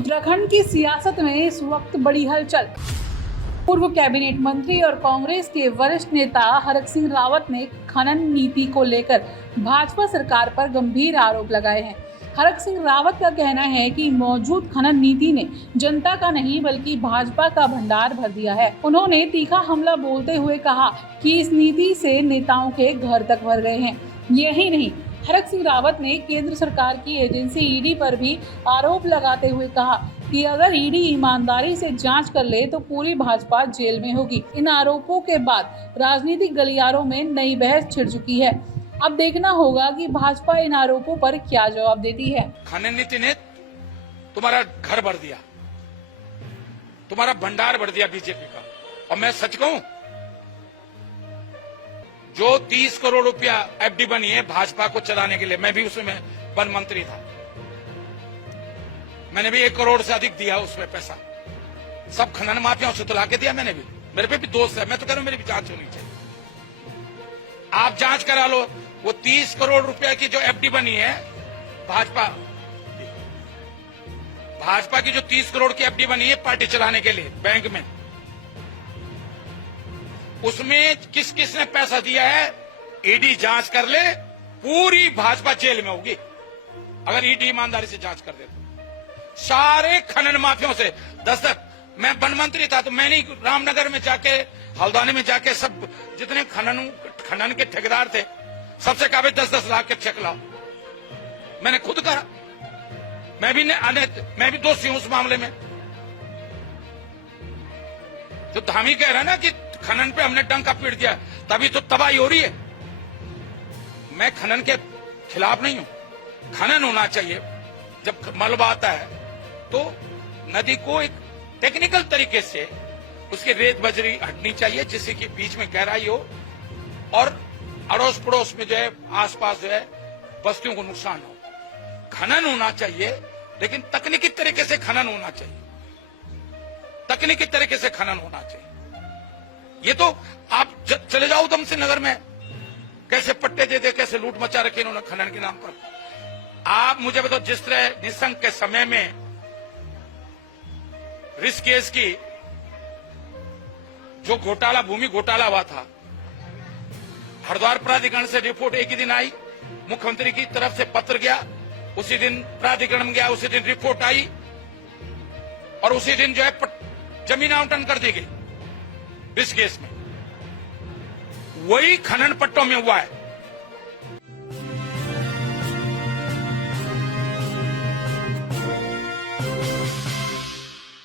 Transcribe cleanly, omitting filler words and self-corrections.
उत्तराखंड की सियासत में इस वक्त बड़ी हलचल। पूर्व कैबिनेट मंत्री और कांग्रेस के वरिष्ठ नेता हरक सिंह रावत ने खनन नीति को लेकर भाजपा सरकार पर गंभीर आरोप लगाए हैं। हरक सिंह रावत का कहना है कि मौजूद खनन नीति ने जनता का नहीं बल्कि भाजपा का भंडार भर दिया है। उन्होंने तीखा हमला बोलते हुए कहा कि इस नीति से नेताओं के घर तक भर गए हैं। यही नहीं, हरक सिंह रावत ने केंद्र सरकार की एजेंसी ईडी पर भी आरोप लगाते हुए कहा कि अगर ईडी ईमानदारी से जांच कर ले तो पूरी भाजपा जेल में होगी। इन आरोपों के बाद राजनीतिक गलियारों में नई बहस छिड़ चुकी है। अब देखना होगा कि भाजपा इन आरोपों पर क्या जवाब देती है। खनन नीति ने तुम्हारा घर भर दिया, तुम्हारा भंडार भर दिया बीजेपी का। और मैं सच कहूं, जो 30 करोड़ रुपया एफडी बनी है भाजपा को चलाने के लिए, मैं भी उसमें वन मंत्री था, मैंने भी 1 करोड़ से अधिक दिया उसमें पैसा। सब खनन माफियाओं से तुला के दिया मैंने भी। मेरे पे भी दोस्त है, मैं तो कह रहा हूं मेरी भी जांच होनी चाहिए। आप जांच करा लो, वो 30 करोड़ रुपया की जो एफडी बनी है भाजपा की जो 30 करोड़ की एफडी बनी है पार्टी चलाने के लिए बैंक में, उसमें किस किस ने पैसा दिया है ईडी जांच कर ले, पूरी भाजपा जेल में होगी अगर ईडी ईमानदारी से जांच कर दे तो। सारे खनन माफियाओं से 10 मैं वन मंत्री था तो मैंने रामनगर में जाके, हल्द्वानी में जाके सब जितने खनन के ठेकेदार थे सबसे कहा 10-10 लाख के चेक लाओ। मैंने खुद कहा, मैं भी दोषी हूं उस मामले में। तो धामी कह रहा है ना कि खनन पे हमने डंका पीट दिया तभी तो तबाही हो रही है। मैं खनन के खिलाफ नहीं हूं, खनन होना चाहिए। जब मलबा आता है तो नदी को एक टेक्निकल तरीके से उसकी रेत बजरी हटनी चाहिए जिससे कि बीच में गहराई हो और अड़ोस पड़ोस में जो है आसपास जो है बस्तियों को नुकसान हो। खनन होना चाहिए लेकिन तकनीकी तरीके से खनन होना चाहिए, तकनीकी तरीके से खनन होना चाहिए। ये तो आप चले जाओ उधम सिंह नगर में कैसे पट्टे दे दे, कैसे लूट मचा रखी इन्होंने खनन के नाम पर। आप मुझे बताओ, जिस तरह निशंक के समय में ऋषिकेश की जो घोटाला, भूमि घोटाला हुआ था, हरिद्वार प्राधिकरण से रिपोर्ट एक ही दिन आई, मुख्यमंत्री की तरफ से पत्र गया, उसी दिन प्राधिकरण में गया, उसी दिन रिपोर्ट आई और उसी दिन जो है जमीन आवंटन कर दी गई ऋषिकेश में। वही खनन पट्टों में हुआ है।